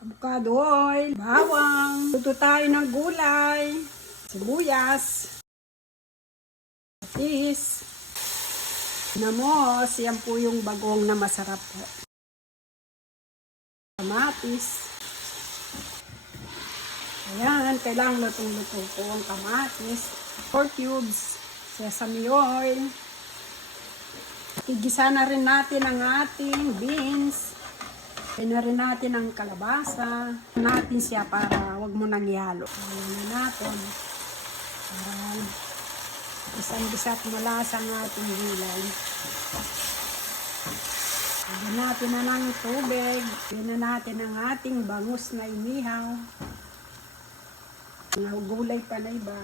avocado oil, bawang. Luto tayo ng gulay, sibuyas, patis, namos. Yan po yung bagong na masarap po. Kamatis. Ayan, kailangan lutong-luto po ang kamatis. 4 cubes, sesame oil. Igisa na rin natin ang ating beans. Kaya na rin natin ang kalabasa. Natin siya para wag mo nang ihalo. Ayan na natin. Para isang-gisa at malasa ang ating gulay. Lagyan natin na ng tubig. Lagyan na natin ang ating bangus na inihaw. Ang gulay pa na iba.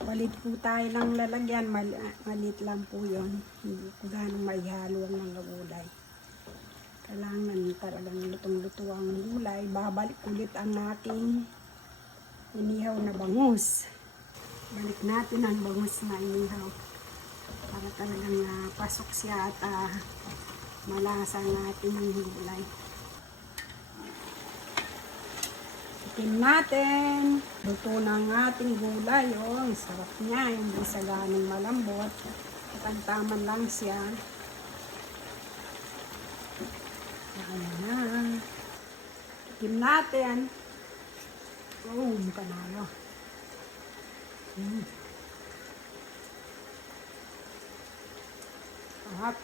Palit po tayo ng lalagyan. Malit lang po yun. Hindi ko ganang maihalo ang mga gulay. Kailangan talagang lutong-luto ang gulay. Babalik ulit ang ating inihaw na bangus. Balik natin ang bangus na inihaw. Para talagang pasok siya at malasa ang ating gulay. Itin natin. Luto na ang ating gulay. Oh, ang sarap niya. Hindi sa ganong malambot. Taman lang siya. Ayan na. Itin natin. Oh, kanalo. Sarap.